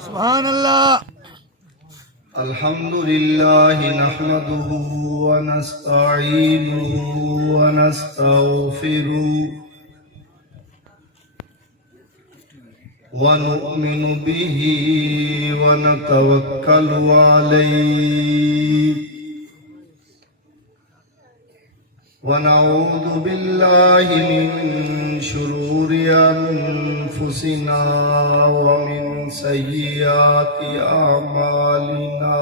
سبحان اللہ. الحمد لله نحمده ونستعينه ونستغفره ونؤمن به ونتوكل عليه ونعوذ بالله من شرور أنفسنا ومن سيئات أعمالنا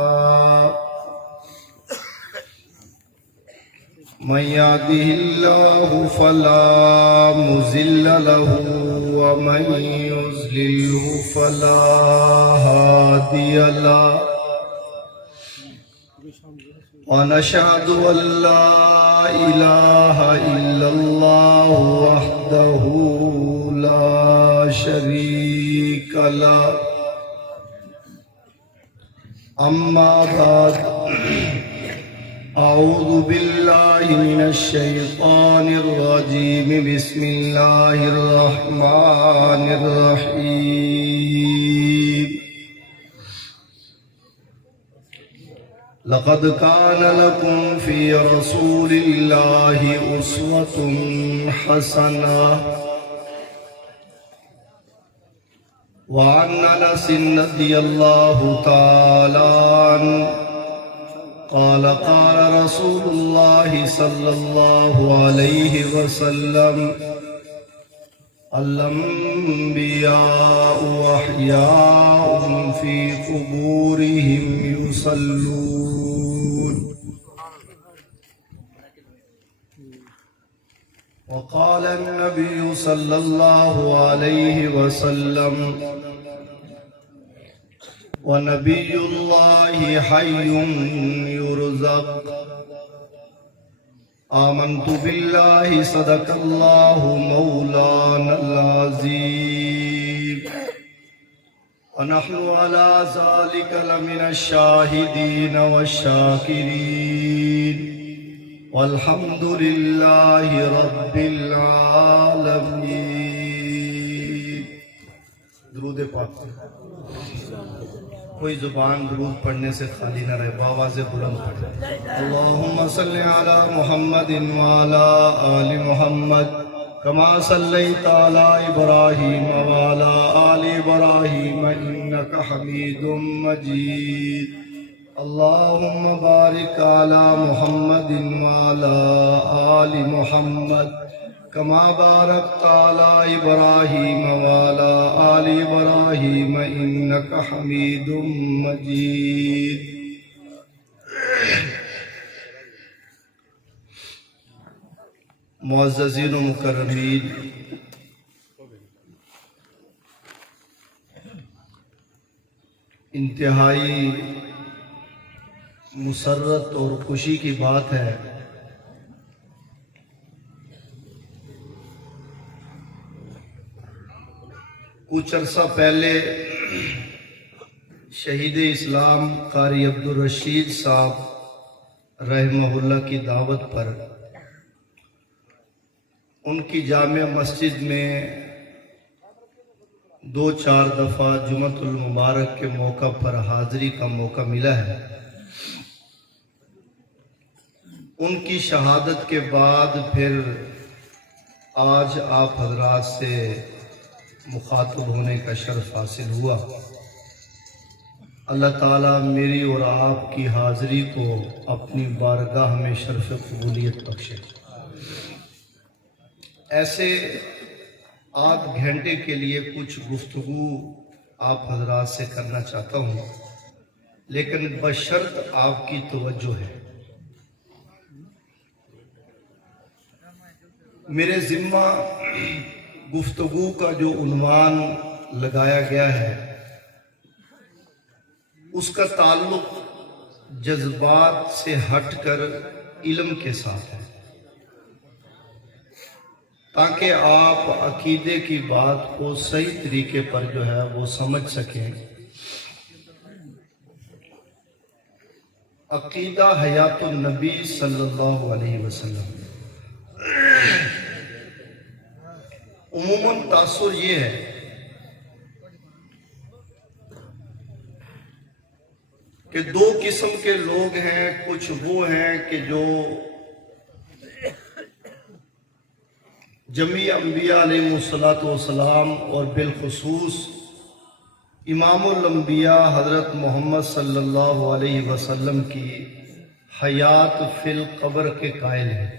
من يهده الله فلا مضل له ومن يضلل فلا هادي له ونشهد أن لا إله إلا الله وحده لا شريك له أما بعد أعوذ بالله من الشيطان الرجيم بسم الله الرحمن الرحيم لقد كان لكم في رسول الله أسوة حسنة وعن أنس رضي الله تعالى عنه قال قال رسول الله صلى الله عليه وسلم الأنبياء أحياء في قبورهم يصلون وقال النبي صلى الله عليه وسلم ونبي الله حي يرزق آمنت بالله صدق الله مولانا العظيم ونحن على ذلك لمن الشاهدين والشاكرين والحمد لله رب العالمين. درود پاک. کوئی زبان درود پڑھنے سے خالی نہ رہے، بآواز بلند پڑھے. اللہم صلی علی محمد وعلی آل محمد کما صلیت علی ابراہیم وعلی آل ابراہیم انک حمید مجید. اللہم بارک علی محمد وعلی آل محمد کما بارکت علی ابراہیم وعلی آل ابراہیم انک حمید مجید. معززین و مکرمین، انتہائی مسرت اور خوشی کی بات ہے کچھ عرصہ پہلے شہید اسلام قاری عبدالرشید صاحب رحمہ اللہ کی دعوت پر ان کی جامع مسجد میں 2-4 دفعہ جمعۃ المبارک کے موقع پر حاضری کا موقع ملا ہے. ان کی شہادت کے بعد پھر آج آپ حضرات سے مخاطب ہونے کا شرف حاصل ہوا. اللہ تعالیٰ میری اور آپ کی حاضری کو اپنی بارگاہ میں شرف قبولیت بخشے. ایسے آدھ گھنٹے کے لیے کچھ گفتگو آپ حضرات سے کرنا چاہتا ہوں، لیکن بشرط آپ کی توجہ ہے. میرے ذمہ گفتگو کا جو عنوان لگایا گیا ہے اس کا تعلق جذبات سے ہٹ کر علم کے ساتھ ہے، تاکہ آپ عقیدے کی بات کو صحیح طریقے پر جو ہے وہ سمجھ سکیں. عقیدہ حیات النبی صلی اللہ علیہ وسلم. عموماً تاثر یہ ہے کہ دو قسم کے لوگ ہیں. کچھ وہ ہیں کہ جو جمیع انبیاء علیہ السلام اور بالخصوص امام الانبیاء حضرت محمد صلی اللہ علیہ وسلم کی حیات فی القبر کے قائل ہیں،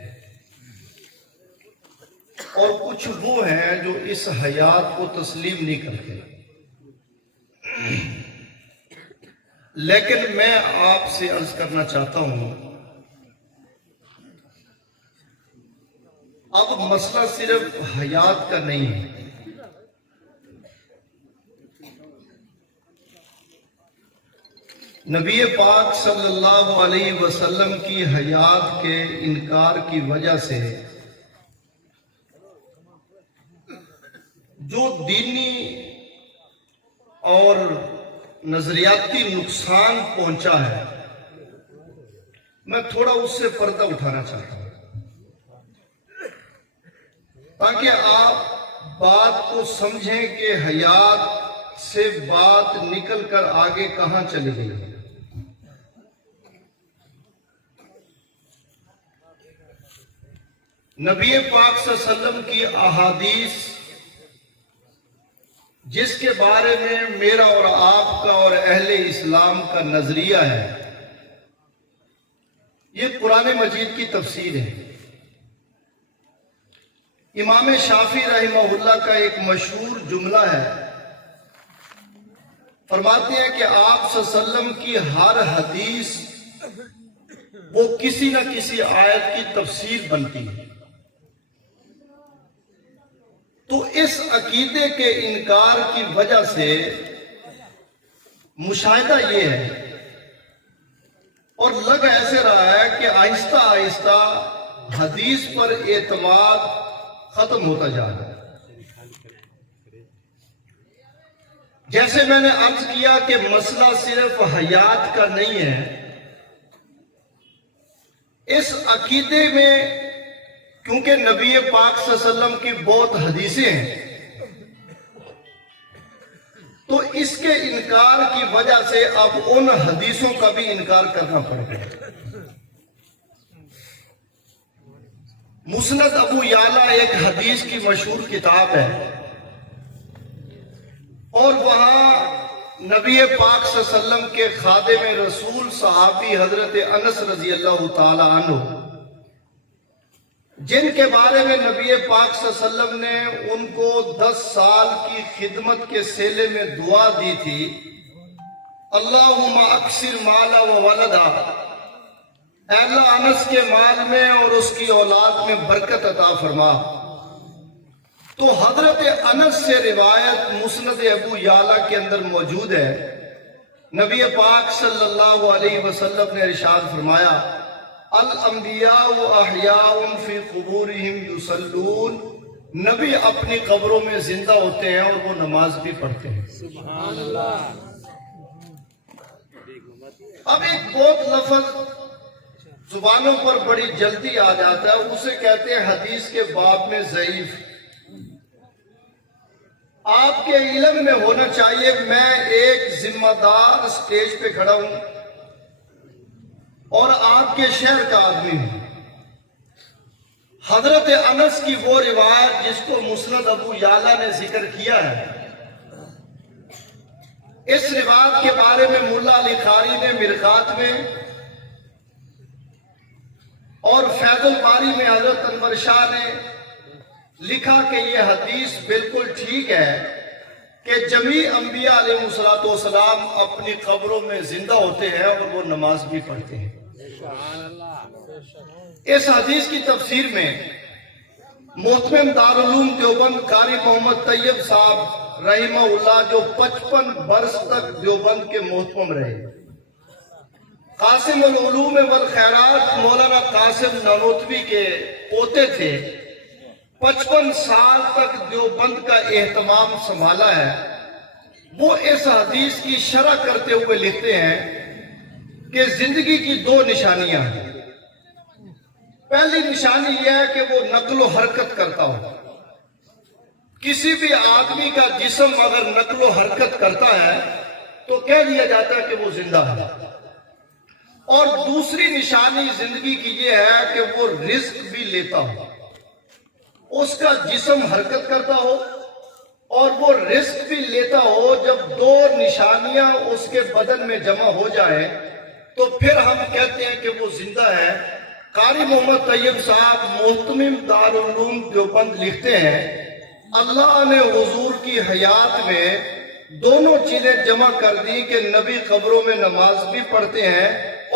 اور کچھ وہ ہیں جو اس حیات کو تسلیم نہیں کرتے. لیکن میں آپ سے عرض کرنا چاہتا ہوں، اب مسئلہ صرف حیات کا نہیں ہے. نبی پاک صلی اللہ علیہ وسلم کی حیات کے انکار کی وجہ سے جو دینی اور نظریاتی نقصان پہنچا ہے، میں تھوڑا اس سے پردہ اٹھانا چاہتا ہوں تاکہ آپ بات کو سمجھیں کہ حیات سے بات نکل کر آگے کہاں چلی گئی. نبی پاک صلی اللہ علیہ وسلم کی احادیث جس کے بارے میں میرا اور آپ کا اور اہل اسلام کا نظریہ ہے، یہ قرآن مجید کی تفسیر ہے. امام شافعی رحمہ اللہ کا ایک مشہور جملہ ہے، فرماتے ہیں کہ آپ صلی اللہ علیہ وسلم کی ہر حدیث وہ کسی نہ کسی آیت کی تفسیر بنتی ہے. تو اس عقیدے کے انکار کی وجہ سے مشاہدہ یہ ہے اور لگ ایسے رہا ہے کہ آہستہ آہستہ حدیث پر اعتماد ختم ہوتا جا رہا ہے. جیسے میں نے عرض کیا کہ مسئلہ صرف حیات کا نہیں ہے، اس عقیدے میں کیونکہ نبی پاک صلی اللہ علیہ وسلم کی بہت حدیثیں ہیں، تو اس کے انکار کی وجہ سے اب ان حدیثوں کا بھی انکار کرنا پڑ گیا. مسند ابو یعلا ایک حدیث کی مشہور کتاب ہے، اور وہاں نبی پاک صلی اللہ علیہ وسلم کے خادم رسول صحابی حضرت انس رضی اللہ تعالی عنہ، جن کے بارے میں نبی پاک صلی اللہ علیہ وسلم نے ان کو 10 سال کی خدمت کے صلے میں دعا دی تھی، اللہم اکثر مالا و ولدا، اے اللہ انس کے مال میں اور اس کی اولاد میں برکت عطا فرما. تو حضرت انس سے روایت مسند ابو یعلا کے اندر موجود ہے. نبی پاک صلی اللہ علیہ وسلم نے ارشاد فرمایا، الانبیاء احیاء فی قبورہم یصلون، نبی اپنی قبروں میں زندہ ہوتے ہیں اور وہ نماز بھی پڑھتے ہیں. سبحان اللہ. اب ایک بہت لفظ زبانوں پر بڑی جلدی آ جاتا ہے، اسے کہتے ہیں حدیث کے باب میں ضعیف. آپ کے علم میں ہونا چاہیے میں ایک ذمہ دار سٹیج پہ کھڑا ہوں اور آپ کے شہر کا آدمی ہوں. حضرت انس کی وہ روایت جس کو مسند ابو یعلا نے ذکر کیا ہے، اس روایت کے بارے میں ملا علی قاری نے مرقات میں اور فیض الباری میں حضرت انور شاہ نے لکھا کہ یہ حدیث بالکل ٹھیک ہے کہ جمیع انبیاء علیہ السلام اپنی قبروں میں زندہ ہوتے ہیں اور وہ نماز بھی پڑھتے ہیں. اس حدیث کی تفسیر میں محتمم دارالعلوم دیوبند قاری محمد طیب صاحب رحمہ اللہ، جو 55 برس تک دیوبند کے محتمم رہے، قاسم العلوم والخیرات مولانا قاسم نانوتوی کے پوتے تھے، 55 سال تک دیوبند کا اہتمام سنبھالا ہے. وہ اس حدیث کی شرح کرتے ہوئے لکھتے ہیں کہ زندگی کی 2 نشانیاں ہیں. پہلی نشانی یہ ہے کہ وہ نقل و حرکت کرتا ہو. کسی بھی آدمی کا جسم اگر نقل و حرکت کرتا ہے تو کہہ دیا جاتا ہے کہ وہ زندہ ہے. اور دوسری نشانی زندگی کی یہ ہے کہ وہ رزق بھی لیتا ہو، اس کا جسم حرکت کرتا ہو اور وہ رزق بھی لیتا ہو۔ جب دو نشانیاں اس کے بدن میں جمع ہو جائیں تو پھر ہم کہتے ہیں کہ وہ زندہ ہے۔ قاری محمد طیب صاحب محتمم دارالعلوم دیوبند لکھتے ہیں، اللہ نے حضور کی حیات میں دونوں چیزیں جمع کر دی کہ نبی قبروں میں نماز بھی پڑھتے ہیں،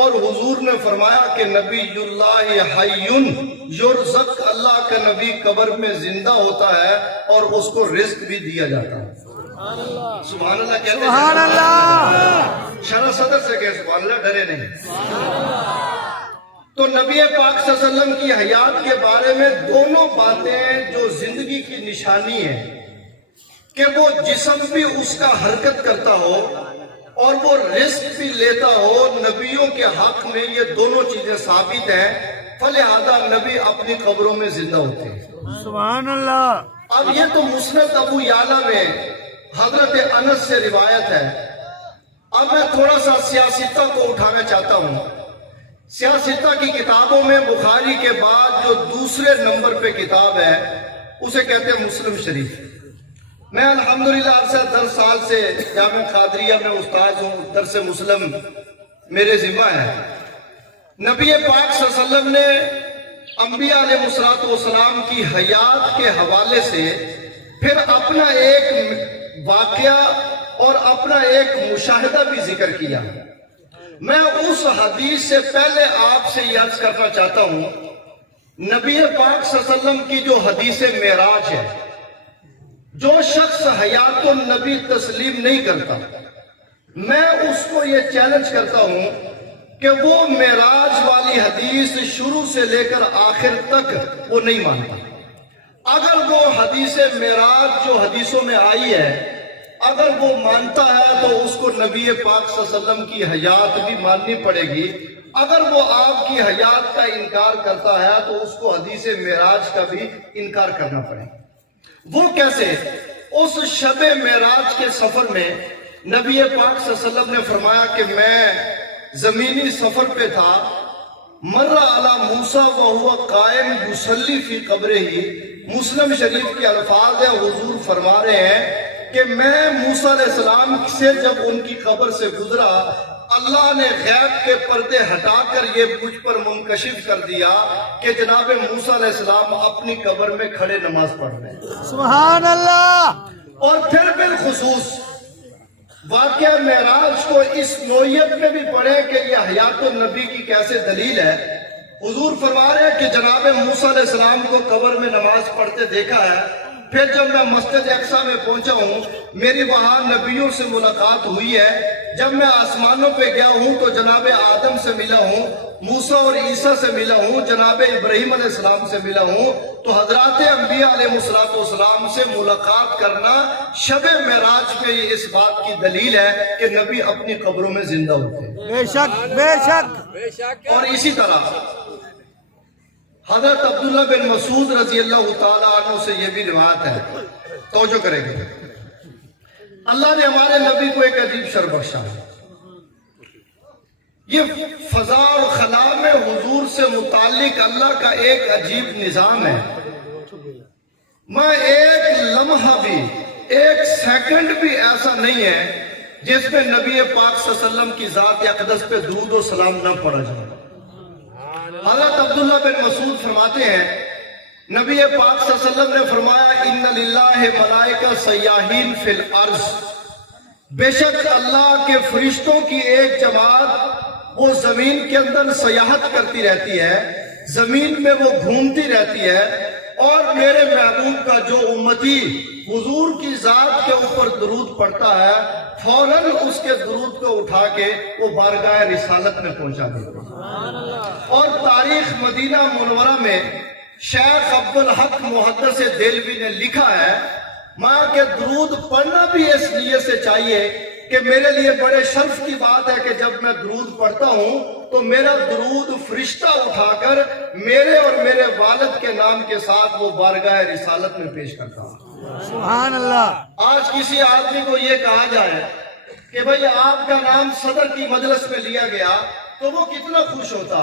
اور حضور نے فرمایا کہ نبی اللہ حیٌ یرزق، اللہ کا نبی قبر میں زندہ ہوتا ہے اور اس کو رزق بھی دیا جاتا ہے۔ سبحان اللہ کہتے ہیں، سبحان اللہ، شرح صدر سے کہے سبحان اللہ، ڈرے نہیں۔ تو نبی پاک صلی اللہ علیہ وسلم کی حیات کے بارے میں دونوں باتیں جو زندگی کی نشانی ہے کہ وہ جسم بھی اس کا حرکت کرتا ہو اور وہ رزق بھی لیتا ہو، نبیوں کے حق میں یہ دونوں چیزیں ثابت ہیں، فلہذا نبی اپنی قبروں میں زندہ ہوتے ہیں۔ سبحان اللہ۔ اب یہ تو مسند ابو یعلا میں حضرت انس سے روایت ہے۔ اب میں تھوڑا سا سیاستہ کو اٹھانا چاہتا ہوں۔ سیاستہ کی کتابوں میں بخاری کے بعد جو دوسرے نمبر پہ کتاب ہے اسے کہتے ہیں مسلم شریف۔ میں الحمدللہ عرصہ 10 سال سے جامع قادریہ میں استاد ہوں، درس مسلم میرے ذمہ ہے۔ نبی پاک صلی اللہ علیہ وسلم نے انبیاء علیہ السلام کی حیات کے حوالے سے پھر اپنا ایک واقعہ اور اپنا ایک مشاہدہ بھی ذکر کیا۔ میں اس حدیث سے پہلے آپ سے یہ عرض کرنا چاہتا ہوں، نبی پاک صلی اللہ علیہ وسلم کی جو حدیث معراج ہے، جو شخص حیات النبی تسلیم نہیں کرتا، میں اس کو یہ چیلنج کرتا ہوں کہ وہ معراج والی حدیث شروع سے لے کر آخر تک وہ نہیں مانتا۔ اگر وہ حدیث معراج جو حدیثوں میں آئی ہے اگر وہ مانتا ہے تو اس کو نبی پاک صلی اللہ علیہ وسلم کی حیات بھی ماننی پڑے گی۔ اگر وہ آپ کی حیات کا انکار کرتا ہے تو اس کو حدیث معراج کا بھی انکار کرنا پڑے گا۔ وہ کیسے؟ اس شب معراج کے سفر میں نبی پاک صلی اللہ علیہ وسلم نے فرمایا کہ میں زمینی سفر پہ تھا، مر علی موسیٰ وہو قائم یصلی فی قبرہ، مسلم شریف کے الفاظ ہیں، حضور فرما رہے ہیں کہ میں موسیٰ علیہ السلام سے جب ان کی قبر سے گزرا، اللہ نے غیب کے پردے ہٹا کر یہ مجھ پر منکشف کر دیا کہ جناب موسیٰ علیہ السلام اپنی قبر میں کھڑے نماز پڑھ رہے ہیں۔ سبحان اللہ۔ اور پھر بالخصوص واقعہ معراج کو اس نوعیت میں بھی پڑھیں کہ یہ حیات النبی کی کیسے دلیل ہے۔ حضور فرما رہے ہیں کہ جناب موسیٰ علیہ السلام کو قبر میں نماز پڑھتے دیکھا ہے، پھر جب میں مسجد اقصیٰ میں پہنچا ہوں میری وہاں نبیوں سے ملاقات ہوئی ہے، جب میں آسمانوں پہ گیا ہوں تو جناب آدم سے ملا ہوں، موسیٰ اور عیسیٰ سے ملا ہوں، جناب ابراہیم علیہ السلام سے ملا ہوں، تو حضرات انبیاء علیہ السلام سے ملاقات کرنا شب معراج پہ یہ اس بات کی دلیل ہے کہ نبی اپنی قبروں میں زندہ ہوتے ہیں۔ بے شک بے شک۔ اور اسی طرح حضرت عبداللہ بن مسعود رضی اللہ تعالیٰ عنہ سے یہ بھی روایت ہے، توجہ کریں گے۔ اللہ نے ہمارے نبی کو ایک عجیب شر بخشا ہے۔ یہ فضا اور خلا میں حضور سے متعلق اللہ کا ایک عجیب نظام ہے۔ میں ایک لمحہ بھی، ایک سیکنڈ بھی ایسا نہیں ہے جس میں نبی پاک صلی اللہ علیہ وسلم کی ذات اقدس پہ درود و سلام نہ پڑھا جائے۔ حضرت عبداللہ بن مسعود فرماتے ہیں نبی پاک صلی اللہ علیہ وسلم نے فرمایا ان للہ ملائکہ سیاحین فی الارض، بے شک اللہ کے فرشتوں کی ایک جماعت وہ زمین کے اندر سیاحت کرتی رہتی ہے، زمین میں وہ گھومتی رہتی ہے، اور میرے محبوب کا جو امتی حضور کی ذات کے اوپر درود پڑھتا ہے فوراً اس کے درود کو اٹھا کے وہ بارگاہ رسالت میں پہنچا دیتے ہیں۔ اور تاریخ مدینہ منورہ میں شیخ عبدالحق محدث دہلوی نے لکھا ہے ماں کے درود پڑھنا بھی اس لیے سے چاہیے کہ میرے لیے بڑے شرف کی بات ہے کہ جب میں درود پڑھتا ہوں تو میرا درود فرشتہ اٹھا کر میرے اور میرے والد کے نام کے ساتھ وہ بارگاہ رسالت میں پیش کرتا ہوں۔ سبحان اللہ۔ آج کسی آدمی کو یہ کہا جائے کہ بھئی آپ کا نام صدر کی مجلس میں لیا گیا تو وہ کتنا خوش ہوتا،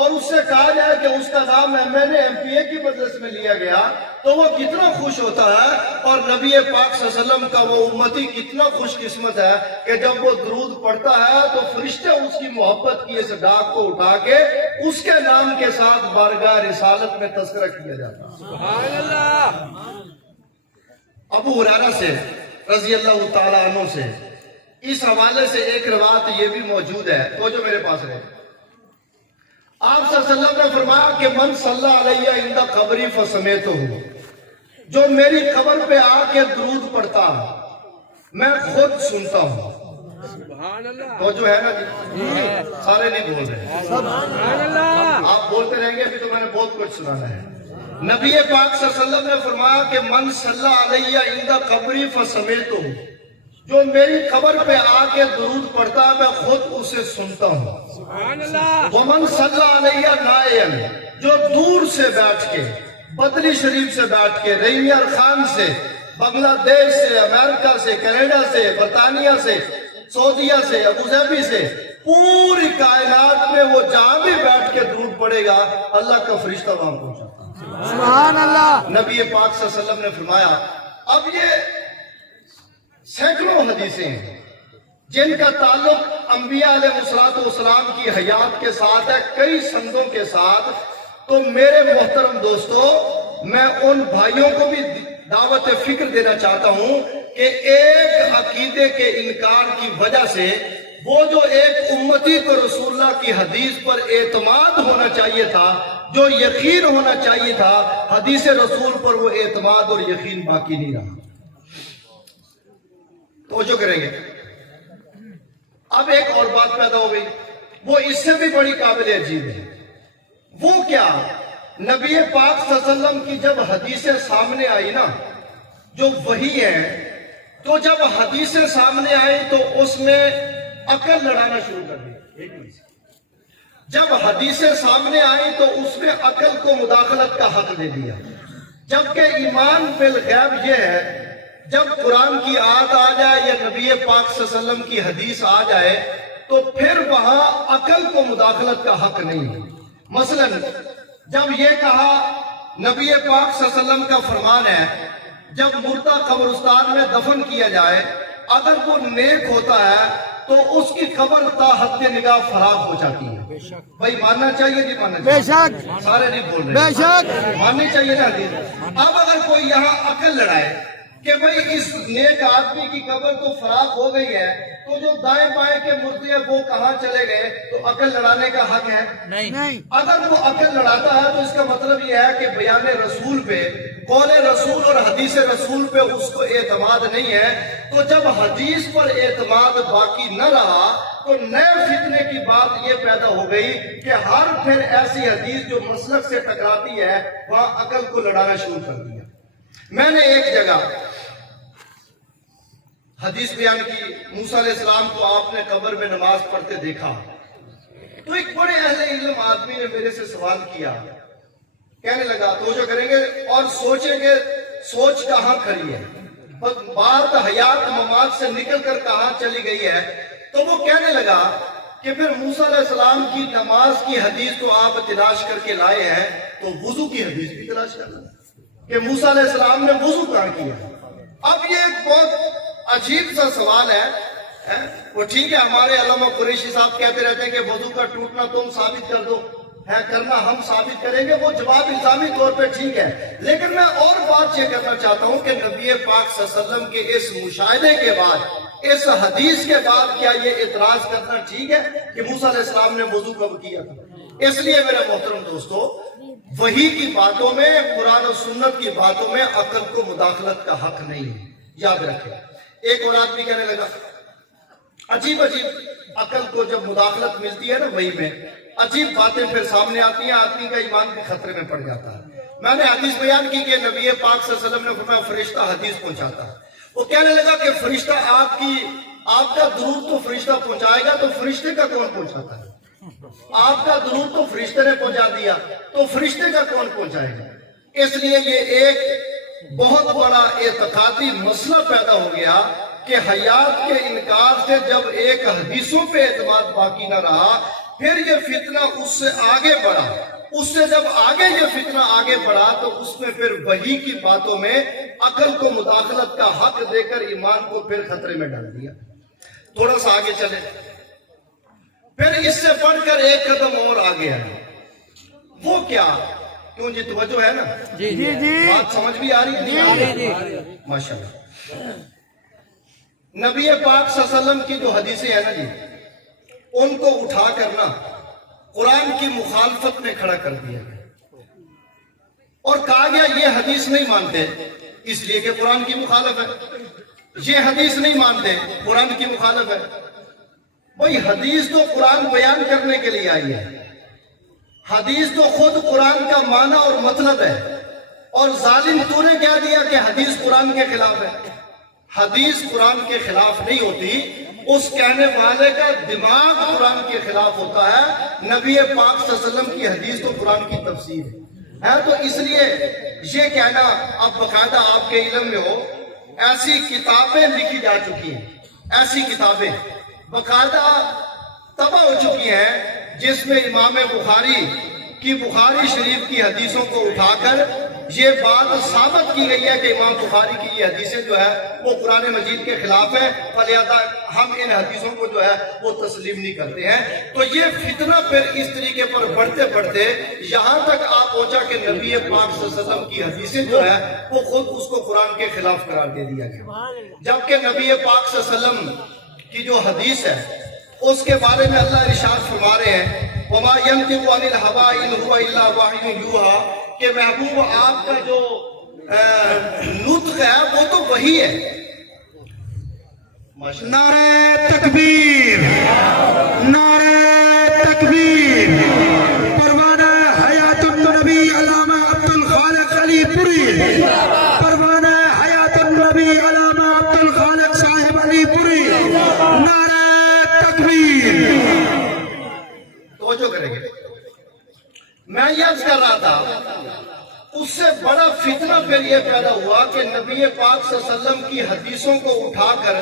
اور اس سے کہا جائے کہ اس کا نام MA کی مجلس میں لیا گیا تو وہ کتنا خوش ہوتا ہے، اور نبی پاک صلی اللہ علیہ وسلم کا وہ امتی کتنا خوش قسمت ہے کہ جب وہ درود پڑھتا ہے تو فرشتے اس کی محبت کی اس ڈاک کو اٹھا کے اس کے نام کے ساتھ بارگاہ رسالت میں تذکرہ کیا جاتا ہے۔ سبحان اللہ۔ ابو ہریرہ سے رضی اللہ تعالیٰ عنہ سے اس حوالے سے ایک روایت یہ بھی موجود ہے تو جو میرے پاس رہے، آپ صلی اللہ علیہ وسلم نے فرمایا کہ من صلی علیہ عند قبری فسمیتہ، جو میری قبر پہ آ کے درود پڑھتا میں خود سنتا ہوں۔ سبحان اللہ۔ تو جو ہے نا جی سارے نہیں بول رہے، سبحان اللہ۔ آپ بولتے رہیں گے، ابھی تو میں نے بہت کچھ سنانا ہے۔ نبی پاک صلی اللہ علیہ وسلم نے فرمایا کہ من صلی علیہ عند قبری فسمیتہ، جو میری قبر پہ آ کے درود پڑھتا میں خود اسے سنتا ہوں۔ سبحان اللہ۔ ومن صلی علیہ نائم، جو دور سے بیٹھ کے بدلی شریف سے بیٹھ کے ریمیر خان سے، بنگلہ دیش سے، امریکہ سے، کینیڈا سے، برطانیہ سے، سعودیہ سے، ابوظہبی سے، پوری کائنات میں وہ جہاں بھی بیٹھ کے درود پڑے گا اللہ کا فرشتہ وہاں پہنچاتا ہے۔ سبحان اللہ۔ نبی پاک صلی اللہ علیہ وسلم نے فرمایا، اب یہ سینکڑوں حدیثیں ہیں جن کا تعلق انبیاء علیہ السلام کی حیات کے ساتھ ہے، کئی سندوں کے ساتھ، تو میرے محترم دوستو میں ان بھائیوں کو بھی دعوت فکر دینا چاہتا ہوں کہ ایک عقیدے کے انکار کی وجہ سے وہ جو ایک امتی کو رسول اللہ کی حدیث پر اعتماد ہونا چاہیے تھا، جو یقین ہونا چاہیے تھا، حدیث رسول پر وہ اعتماد اور یقین باقی نہیں رہا۔ توجہ کریں گے۔ اب ایک اور بات پیدا ہو گئی، وہ اس سے بھی بڑی قابل عجیب ہے۔ وہ کیا؟ نبی پاک صلی اللہ علیہ وسلم کی جب حدیثیں سامنے آئی نا، جو وحی ہے، تو جب حدیثیں سامنے آئی تو اس میں عقل لڑانا شروع کر دی۔ جب حدیثیں سامنے آئی تو اس میں عقل کو مداخلت کا حق دے دیا، جبکہ ایمان بالغیب یہ ہے جب قرآن کی آیت آ جائے یا نبی پاک صلی اللہ علیہ وسلم کی حدیث آ جائے تو پھر وہاں عقل کو مداخلت کا حق نہیں ہے۔ مثلا جب یہ کہا، نبی پاک صلی اللہ علیہ وسلم کا فرمان ہے جب مردہ قبرستان میں دفن کیا جائے اگر وہ نیک ہوتا ہے تو اس کی قبر تا حد نگاہ فراغ ہو جاتی ہے۔ بھائی ماننا چاہیے نہیں ماننا چاہیے؟ بے شک، سارے نہیں بول رہے، بے شک ماننی چاہیے نا حدیث۔ اب اگر کوئی یہاں عقل لڑائے کہ بھئی اس نیک آدمی کی قبر تو فراغ ہو گئی ہے تو جو دائیں بائیں کے مردے ہیں وہ کہاں چلے گئے، تو عقل لڑانے کا حق ہے؟ نہیں۔ اگر وہ عقل لڑاتا ہے تو اس کا مطلب یہ ہے کہ بیان رسول پہ، قول رسول اور حدیث رسول پہ اس کو اعتماد نہیں ہے۔ تو جب حدیث پر اعتماد باقی نہ رہا تو نئے فتنے کی بات یہ پیدا ہو گئی کہ ہر پھر ایسی حدیث جو مسلک سے ٹکراتی ہے وہاں عقل کو لڑانا شروع کر دیا۔ میں نے ایک جگہ حدیث بیان کی، موسیٰ علیہ السلام کو آپ نے قبر میں نماز پڑھتے دیکھا، تو ایک بڑے اہل علم آدمی نے میرے سے سوال کیا، کہنے لگا، توجہ کریں گے اور سوچیں گے سوچ کہاں کھڑی ہے، بات حیات ممات سے نکل کر کہاں چلی گئی ہے۔ تو وہ کہنے لگا کہ پھر موسیٰ علیہ السلام کی نماز کی حدیث تو آپ تلاش کر کے لائے ہیں تو وضو کی حدیث بھی تلاش کرنا کہ موسیٰ علیہ السلام نے وضو کہاں کیا۔ اب یہ ایک بہت عجیب سا سوال ہے۔ وہ ٹھیک ہے، ہمارے علامہ قریشی صاحب کہتے رہتے ہیں کہ وضو کا ٹوٹنا تم ثابت کر دو، ہے کرنا ہم ثابت کریں گے، وہ جواب الزامی طور پہ ٹھیک ہے، لیکن میں اور بات یہ کرنا چاہتا ہوں کہ نبی پاک صلی اللہ علیہ وسلم کے اس مشاہدے کے بعد، اس حدیث کے بعد کیا یہ اعتراض کرنا ٹھیک ہے کہ موسیٰ علیہ السلام نے وضو کب کیا تھا؟ اس لیے میرے محترم دوستو، وحی کی باتوں میں، قرآن و سنت کی باتوں میں عقل کو مداخلت کا حق نہیں ہے، یاد رکھیں۔ ایک اور آدمی کہنے لگا، عجیب عقل کو جب مداخلت ملتی ہے نا وحی میں، عجیب باتیں پھر سامنے آتی ہیں، آدمی کا ایمان بھی خطرے میں پڑ جاتا ہے۔ میں نے حدیث بیان کی کہ نبی پاک صلی اللہ علیہ وسلم نے فرمایا فرشتہ حدیث پہنچاتا ہے۔ وہ کہنے لگا کہ فرشتہ آپ کا درود تو فرشتہ پہنچائے گا تو فرشتے کا کون پہنچاتا ہے؟ آپ کا درود تو فرشتے نے پہنچا دیا تو فرشتے کا کون پہنچائے گا؟ اس لیے یہ ایک بہت بڑا اعتقادی مسئلہ پیدا ہو گیا کہ حیات کے انکار سے جب ایک حدیثوں پہ اعتماد باقی نہ رہا پھر یہ فتنہ اس سے آگے بڑھا، اس سے جب آگے یہ فتنہ آگے بڑھا تو اس میں پھر وحی کی باتوں میں عقل کو مداخلت کا حق دے کر ایمان کو پھر خطرے میں ڈال دیا۔ تھوڑا سا آگے چلے، پھر اس سے بڑھ کر ایک قدم اور آگے ہے، وہ کیا؟ کیوں جی توجہ ہے نا؟ جی جی جی بات سمجھ بھی آ رہی ہے؟ ماشاءاللہ۔ نبی پاک صلی اللہ علیہ وسلم کی جو حدیثیں ہیں نا جی، ان کو اٹھا کر نا قرآن کی مخالفت میں کھڑا کر دیا گیا اور کہا گیا یہ حدیث نہیں مانتے اس لیے کہ قرآن کی مخالف ہے، یہ حدیث نہیں مانتے قرآن کی مخالف ہے۔ بھئی حدیث تو قرآن بیان کرنے کے لیے آئی ہے، حدیث تو خود قرآن کا معنی اور مطلب ہے، اور ظالم تو نے کہہ دیا کہ حدیث قرآن کے خلاف ہے۔ حدیث قرآن کے خلاف نہیں ہوتی، اس کہنے والے کا دماغ قرآن کے خلاف ہوتا ہے۔ نبی پاک صلی اللہ علیہ وسلم کی حدیث تو قرآن کی تفسیر ہے، تو اس لیے یہ کہنا اب باقاعدہ آپ کے علم میں ہو، ایسی کتابیں لکھی جا چکی ہیں، ایسی کتابیں باقاعدہ طبع ہو چکی ہیں جس میں امام بخاری کی بخاری شریف کی حدیثوں کو اٹھا کر یہ بات ثابت کی گئی ہے کہ امام بخاری کی یہ حدیثیں جو ہے وہ قرآن مجید کے خلاف ہے، فلہذا ہم ان حدیثوں کو جو ہے وہ تسلیم نہیں کرتے ہیں۔ تو یہ فتنہ پھر اس طریقے پر بڑھتے بڑھتے یہاں تک آپ پہنچا کہ نبی پاک صلی اللہ علیہ وسلم کی حدیثیں جو ہے وہ خود اس کو قرآن کے خلاف قرار دے دیا گیا، جبکہ نبی پاک صلی اللہ علیہ وسلم کی جو حدیث ہے اس کے بارے میں اللہ ارشاد فرما رہے ہیں وَمَا يَنْطِقُ عَنِ الْهَوَىٰ إِنْ هُوَ إِلَّا وَحْيٌ يُوحَىٰ، کہ محبوب آپ کا جو نطق ہے وہ تو وہی ہے۔ نعرہ تکبیر، نعرہ تکبیر، پروانہ حیات النبی علامہ عبدالخالق علی پوری، پروانہ حیات النبی علامہ عبدالخالق صاحب علی پوری، نعرہ تکبیر۔ توجہ کریں گے، میں یہ عرض کر رہا تھا اس سے بڑا فتنہ پھر یہ پیدا ہوا کہ نبی پاک صلی اللہ علیہ وسلم کی حدیثوں کو اٹھا کر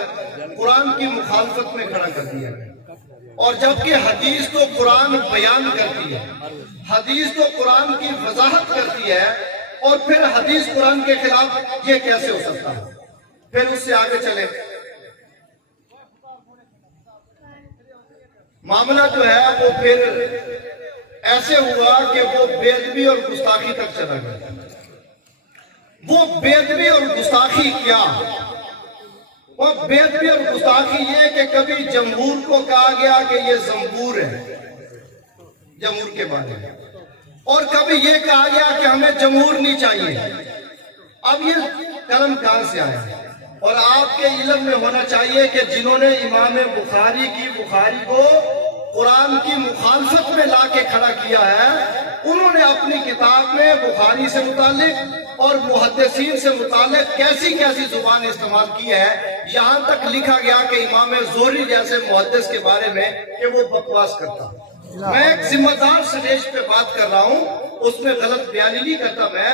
قرآن کی مخالفت میں کھڑا کر دیا گیا، اور جبکہ حدیث تو قرآن بیان کرتی ہے، حدیث تو قرآن کی وضاحت کرتی ہے، اور پھر حدیث قرآن کے خلاف یہ کیسے ہو سکتا ہے؟ پھر اس سے آگے چلے، معاملہ جو ہے وہ پھر ایسے ہوا کہ وہ بے ادبی اور گستاخی تک چلا گیا۔ وہ بے ادبی اور گستاخی کیا؟ وہ بے ادبی اور گستاخی یہ کہ کبھی جمہور کو کہا گیا کہ یہ زمبور ہے، جمہور کے بارے میں، اور کبھی یہ کہا گیا کہ ہمیں جمہور نہیں چاہیے۔ اب یہ کلم کہاں سے آیا؟ اور آپ کے علم میں ہونا چاہیے کہ جنہوں نے امام بخاری کو قرآن کی مخالفت میں لا کے کھڑا کیا ہے، انہوں نے اپنی کتاب میں بخاری سے متعلق اور محدثین سے متعلق کیسی کیسی زبان استعمال کی ہے، یہاں تک لکھا گیا کہ امام زہری جیسے محدث کے بارے میں کہ وہ بکواس کرتا۔ میں ایک ذمہ دار سٹیج پہ بات کر رہا ہوں، اس میں غلط بیانی نہیں کرتا میں۔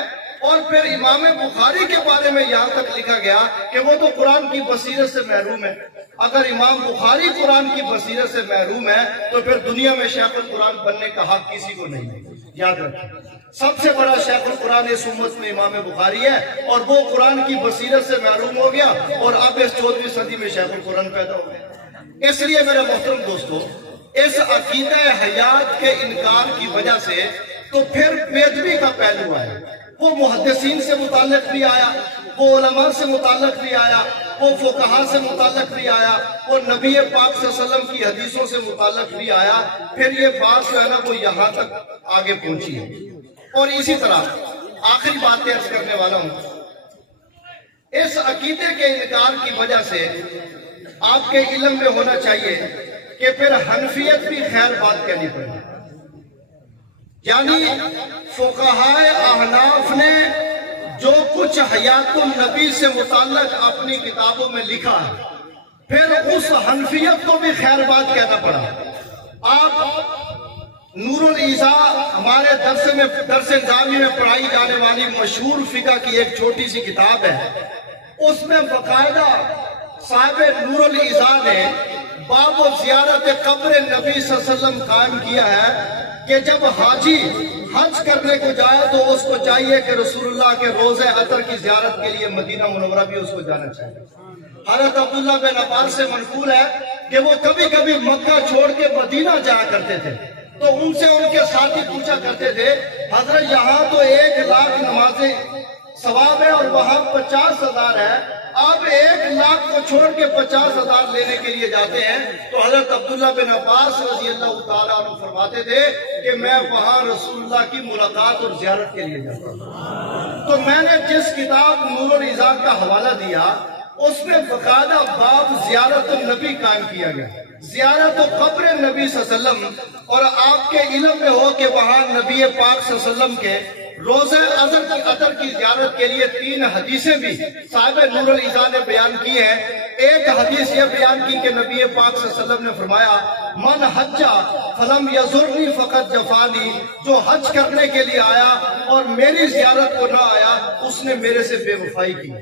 اور پھر امام بخاری کے بارے میں یہاں تک لکھا گیا کہ وہ تو قرآن کی بصیرت سے محروم ہے۔ اگر امام بخاری قرآن کی بصیرت سے محروم ہے تو پھر دنیا میں شیخ القرآن بننے کا حق کسی کو نہیں ہے، یاد رکھیں۔ سب سے بڑا شیخ القرآن اس امت میں امام بخاری ہے، اور وہ قرآن کی بصیرت سے محروم ہو گیا، اور اب اس 14ویں صدی میں شیخ القرآن پیدا ہو گیا۔ اس لیے میرے محترم دوستو، اس عقیدہ حیات کے انکار کی وجہ سے تو پھر بے ادبی کا پہلو آیا، وہ محدثین سے متعلق بھی آیا، وہ علماء سے متعلق بھی آیا، وہ فقہاء سے متعلق بھی آیا، وہ نبی پاک صلی اللہ علیہ وسلم کی حدیثوں سے متعلق بھی آیا۔ پھر یہ بات جو ہے نا وہ یہاں تک آگے پہنچی ہے۔ اور اسی طرح آخری بات عرض کرنے والا ہوں، اس عقیدے کے انکار کی وجہ سے آپ کے علم میں ہونا چاہیے کہ پھر حنفیت بھی خیر بات کہنی پڑی، یعنی فقہائے احناف نے جو کچھ حیات النبی سے متعلق اپنی کتابوں میں لکھا ہے، پھر اس حنفیت کو بھی خیر بات کہنا پڑا۔ آپ نور الایضاح ہمارے درس نظامی میں پڑھائی جانے والی مشہور فقہ کی ایک چھوٹی سی کتاب ہے، اس میں باقاعدہ صاحب نور الایضاح نے باب زیارت قبر نبی صلی اللہ علیہ وسلم قائم کیا ہے کہ جب حاجی حج کرنے کو جائے تو اس کو چاہیے کہ رسول اللہ کے روضہ اطہر کی زیارت کے لیے مدینہ منورہ بھی اس کو جانا چاہیے۔ حضرت عبداللہ بن عباس سے منقول ہے کہ وہ کبھی کبھی مکہ چھوڑ کے مدینہ جایا کرتے تھے، تو ان سے ان کے ساتھی پوچھا کرتے تھے حضرت یہاں تو 1,00,000 نمازیں ثواب ہے اور وہاں 50,000 ہے، آپ 1,00,000 کو چھوڑ کے 50,000 لینے کے لیے جاتے ہیں؟ تو حضرت عبداللہ بن عباس رضی اللہ تعالیٰ عنہ فرماتے تھے کہ میں وہاں رسول اللہ کی ملاقات اور زیارت کے لیے جاتا ہوں۔ تو میں نے جس کتاب نور الایزان کا حوالہ دیا اس میں باقاعدہ باب زیارت النبی قائم کیا گیا، زیارت و قبر نبی صلی اللہ علیہ وسلم، اور آپ کے علم میں ہو کہ وہاں نبی پاک صلی اللہ علیہ وسلم کے روزہ اطہر کی زیارت کے لیے 3 حدیثیں بھی صاحب نور الایزان نے بیان کی ہیں۔ ایک حدیث یہ بیان کی کہ نبی پاک صلی اللہ علیہ وسلم نے فرمایا من حجا فلم یزرنی فقط جفانی، جو حج کرنے کے لیے آیا اور میری زیارت کو نہ آیا اس نے میرے سے بے وفائی کی۔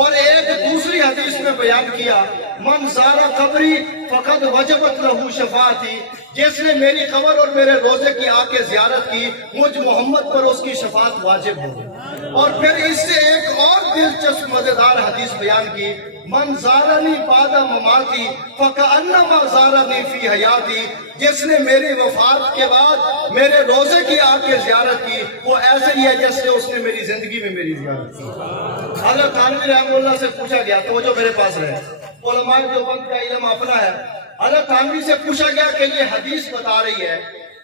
اور ایک دوسری حدیث میں بیان کیا من زارا قبری فقط وجبت لہو شفاعتی، جس نے میری قبر اور میرے روزے کی آ کے زیارت کی مجھ محمد پر اس کی شفاعت واجب ہوگی۔ اور پھر اس سے ایک اور دلچسپ مزیدار حدیث بیان کی من زارنی بعد مماتی فکأنما زارنی فی حیاتی، جس نے میری وفات کے بعد میرے روزے کی آ کے زیارت کی وہ ایسے ہی ہے جیسے اس نے میری زندگی میں میری زیارت کی۔ حضرت تھانوی رحمہ اللہ سے پوچھا گیا، تو وہ جو میرے پاس رہے، علماء دیوبند کا علم اپنا ہے، حضرت تھانوی سے پوچھا گیا کہ یہ حدیث بتا رہی ہے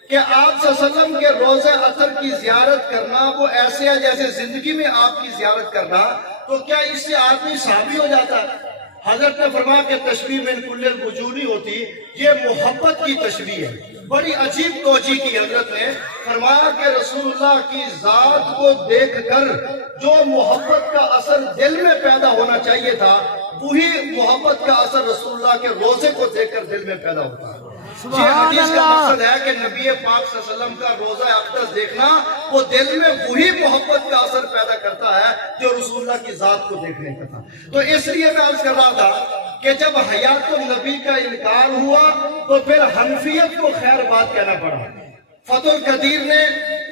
کہ آپ صلی اللہ علیہ وسلم کے روزہ اطہر کی زیارت کرنا وہ ایسے ہے جیسے زندگی میں آپ کی زیارت کرنا، تو کیا اس سے آدمی صحابی ہو جاتا ہے؟ حضرت نے فرمایا کہ تشبیہ من کل الوجوہ نہیں ہوتی، یہ محبت کی تشبیہ ہے۔ بڑی عجیب توجیہ کی حضرت نے، فرمایا کہ رسول اللہ کی ذات کو دیکھ کر جو محبت کا اثر دل میں پیدا ہونا چاہیے تھا وہی محبت کا اثر رسول اللہ کے روزے کو دیکھ کر دل میں پیدا ہوتا ہے۔ یہ حدیث کا مقصد ہے کہ نبی پاک صلی اللہ علیہ وسلم کا روزہ اقدس دیکھنا وہ دل میں وہی محبت کا اثر پیدا کرتا ہے جو رسول اللہ کی ذات کو دیکھنے کا تھا۔ تو اس لیے میں عرض کر رہا تھا کہ جب حیات النبی کا انکار ہوا تو پھر حنفیت کو خیر بات کہنا پڑا۔ فتح القدیر نے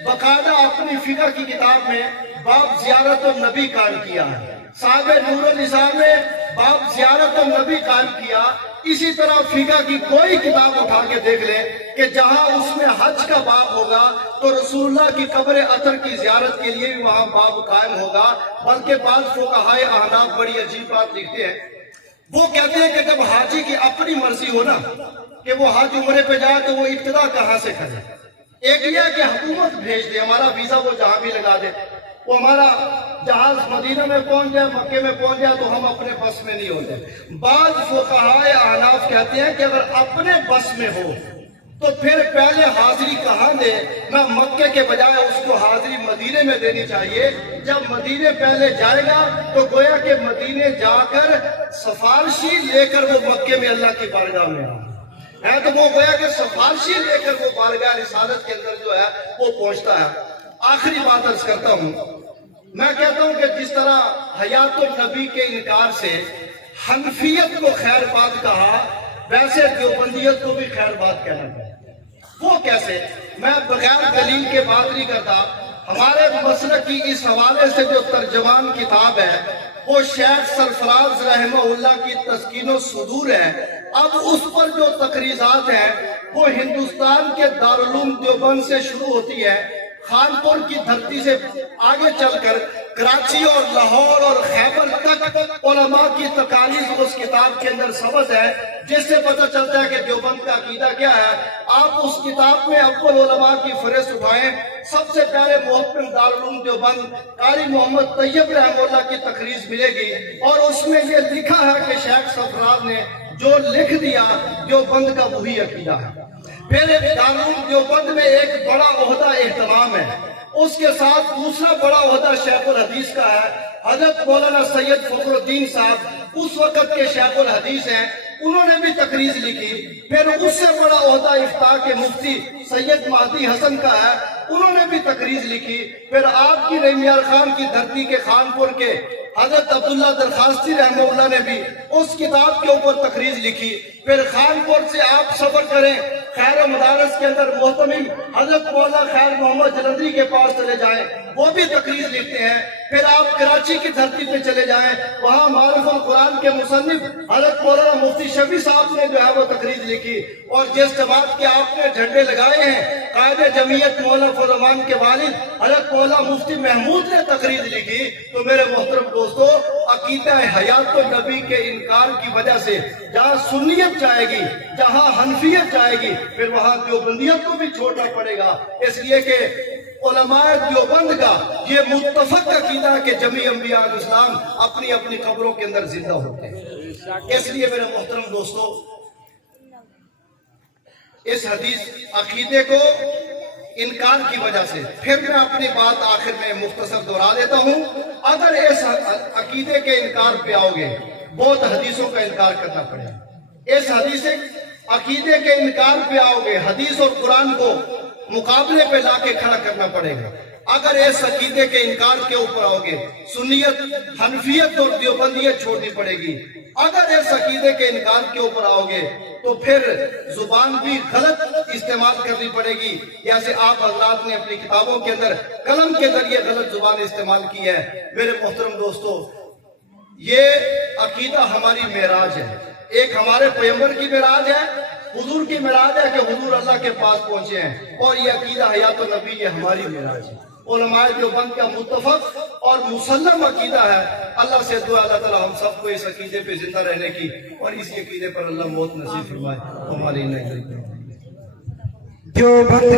باقاعدہ اپنی فقہ کی کتاب میں باب زیارت النبی قائم کیا ہے، صاحب نور الایزان نے باب زیارت النبی قائم کیا۔ اسی طرح فقہ کی کوئی کتاب اٹھا کے دیکھ لیں کہ جہاں اس میں حج کا باب ہوگا تو رسول اللہ کی قبر اطہر کی زیارت کے لیے بھی وہاں باب قائم ہوگا۔ بلکہ بعض فقہائے احناف بڑی عجیب بات لکھتے ہیں، وہ کہتے ہیں کہ جب حاجی کی اپنی مرضی ہو نا کہ وہ حج عمرے پہ جائے تو وہ ابتدا کہاں سے کرے؟ ایک یہ ہے کہ حکومت بھیج دے، ہمارا ویزا وہ جہاں بھی لگا دے، وہ ہمارا جہاز مدینہ میں پہنچ جائے، مکے میں پہنچ جائے تو ہم اپنے بس میں نہیں ہوتے۔ بعض فقہائے احناف کہتے ہیں کہ اگر اپنے بس میں ہو تو پھر پہلے حاضری کہاں دے؟ نہ مکے کے بجائے اس کو حاضری مدینے میں دینی چاہیے۔ جب مدینے پہلے جائے گا تو گویا کہ مدینے جا کر سفارشی لے کر وہ مکے میں اللہ کی بارگاہ میں ہے، تو وہ گویا کہ سفارشی لے کر وہ بارگاہ رسالت کے اندر جو ہے وہ پہنچتا ہے۔ آخری بات عرض کرتا ہوں، میں کہتا ہوں کہ جس طرح حیات النبی کے انکار سے حنفیت کو خیر بات کہا، ویسے دیوبندیت کو بھی خیر بات کہنا چاہیے۔ وہ کیسے؟ میں بغیر دلیل کے بات نہیں کرتا۔ ہمارے مسلک کی اس حوالے سے جو ترجمان کتاب ہے وہ شیخ سرفراز رحمہ اللہ کی تسکین الصدور ہے۔ اب اس پر جو تقریضات ہیں وہ ہندوستان کے دارالعلوم دیوبند سے شروع ہوتی ہے، خانپور کی دھرتی سے آگے چل کر کراچی اور لاہور اور خیبر تک علماء کی تقاریض اس کتاب کے اندر سبز ہے، جس سے پتہ چلتا ہے کہ دیوبند کا عقیدہ کیا ہے۔ آپ اس کتاب میں اول علماء کی فہرست اٹھائیں، سب سے پہلے محقق دارالعلوم دیوبند قاری محمد طیب رحمہ اللہ کی تقریض ملے گی، اور اس میں یہ لکھا ہے کہ شیخ سرفراز نے جو لکھ دیا دیوبند کا وہی عقیدہ ہے۔ پھر دارالعلوم دیوبند میں ایک بڑا عہدہ اہتمام ہے، اس کے ساتھ دوسرا بڑا عہدہ شیخ الحدیث کا ہے۔ حضرت مولانا سید فخر الدین صاحب اس وقت کے شیخ الحدیث ہیں، انہوں نے بھی تقریض لکھی۔ پھر اس سے بڑا عہدہ افتاء کے مفتی سید مہدی حسن کا ہے، انہوں نے بھی تقریض لکھی۔ پھر آپ کی رحمیار خان کی دھرتی کے خانپور کے حضرت عبداللہ درخواستی رحمہ نے بھی اس کتاب کے اوپر تقریر لکھی. پھر خانپور سے آپ سفر کریں خیر و مدارس کے اندر محتمم حضرت مولانا خیر محمد جلندری کے پاس چلے جائیں, وہ بھی تقریر لکھتے ہیں. پھر آپ کراچی کی دھرتی پہ چلے جائیں, وہاں معرف القرآن کے مصنف حضرت مولانا مفتی شفیع صاحب نے جو ہے وہ تقریر لکھی. اور جس جماعت کے آپ نے جھنڈے لگائے ہیں قائد جمعیت مولانا فضل الرحمان کے والد حضرت مولانا مفتی محمود نے تقریر لکھی. تو میرے محترم دوستو, عقیدہ حیات النبی کے انکار کی وجہ سے جہاں سنیت جائے گی, جہاں حنفیت جائے گی, پھر وہاں دیوبندیت کو بھی چھوڑنا پڑے گا. اس لیے کہ علماء دیوبند کا یہ متفق عقیدہ کہ جمیع انبیاء علیہ السلام اپنی اپنی قبروں کے اندر زندہ ہوتے ہیں. اس لیے میرے محترم دوستو, اس حدیث عقیدے کو انکار کی وجہ سے پھر میں اپنی بات آخر میں مختصر دہرا دیتا ہوں. اگر اس عقیدے کے انکار پہ آؤ گے بہت حدیثوں کا انکار کرنا پڑے گا. اس حدیث عقیدے کے انکار پہ آؤ گے حدیث اور قرآن کو مقابلے پہ لا کے کھڑا کرنا پڑے گا. اگر اس عقیدے کے انکار کے اوپر آؤ گے سنیت, حنفیت اور دیوبندیت چھوڑنی پڑے گی. اگر اس عقیدے کے انکار کے اوپر آؤ گے تو پھر زبان بھی غلط استعمال کرنی پڑے گی, جیسے آپ حضرات نے اپنی کتابوں کے اندر قلم کے ذریعے غلط زبان استعمال کی ہے. میرے محترم دوستو, یہ عقیدہ ہماری معراج ہے, ایک ہمارے پیغمبر کی معراج ہے, حضور کی معراج ہے کہ حضور اللہ کے پاس پہنچے ہیں, اور یہ عقیدہ حیات النبی یہ ہماری معراج ہے. علماء دیوبند کا متفق اور مسلم عقیدہ ہے. اللہ سے دعا اللہ تعالی ہم سب کو اس عقیدے پہ زندہ رہنے کی اور اسی عقیدے پر اللہ موت نصیب فرمائے. ہماری نہیں دیوبند کی